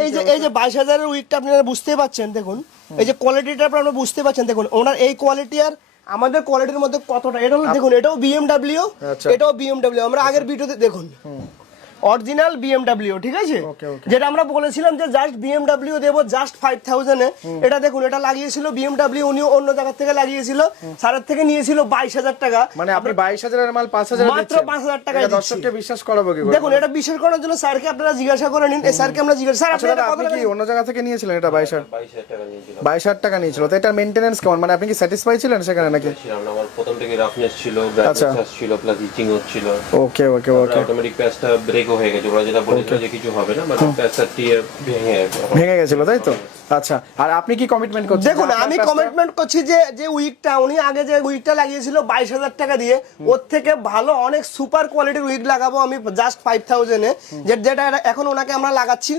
এই যে 22,000 এর উইকটা আপনারা বুঝতে পাচ্ছেন, দেখুন এই যে কোয়ালিটিটা আপনারা বুঝতে পাচ্ছেন, দেখুন ওনার এই কোয়ালিটি আর আমাদের কোয়ালিটির মধ্যে কতটা, এটা হলো দেখুন, এটাও বিএমডব্লিউ, এটাও বিএমডব্লিউ, আমরা আগের ভিডিওতে দেখুন অরিজিনাল বিএমডব্লিউ, ঠিক আছে, যেটা আমরা বলেছিলাম যে জাস্ট বিএমডব্লিউ দেবো জাস্ট 5,000 এ, এটা দেখুন এটা লাগিয়েছিল বিএমডব্লিউ, উনি অন্য জায়গা থেকে লাগিয়েছিল, স্যারের থেকে নিয়েছিল 22,000 টাকা, মানে আপনি 22,000 এর মাল 5,000 মাত্র 5,000 টাকা দিচ্ছেন। দর্শককে বিশ্বাস করাবো কি করে? দেখুন এটা বিশ্বাস করার জন্য স্যারকে আপনারা জিজ্ঞাসা করে নিন, এই স্যারকে আমরা জিজ্ঞাসা, স্যার আপনি কি অন্য জায়গা থেকে নিয়েছিলেন এটা? 22,000 টাকা নিয়েছিল। তো এটার মেইনটেনেন্স কেমন, মানে আপনি কি স্যাটিসফাই ছিলেন সেখানে নাকি? আমার প্রথম থেকে রাফনেস ছিল, ব্রাইটনেস ছিল, প্লাস ইচিং হচ্ছিল। ওকে ওকে ওকে, অটোমেটিক প্যাচটা ব্রেকও হয়ে গেছে, ওরা যেটা বলেছিল যে কিছু হবে না, মানে প্যাচটা ভেঙে গেছিল, তাই তো? আচ্ছা, আর আপনি কি কমিটমেন্ট করছেন? দেখুন আমি কমিটমেন্ট করছি যে যে উইকটা উনি আগে যে উইকটা লাগিয়েছিল 22,000 টাকা দিয়ে, ওর থেকে ভালো অনেক সুপার কোয়ালিটির উইক লাগাবো আমি জাস্ট 5,000 এ, যেটা এখন ওনাকে আমরা লাগাচ্ছি।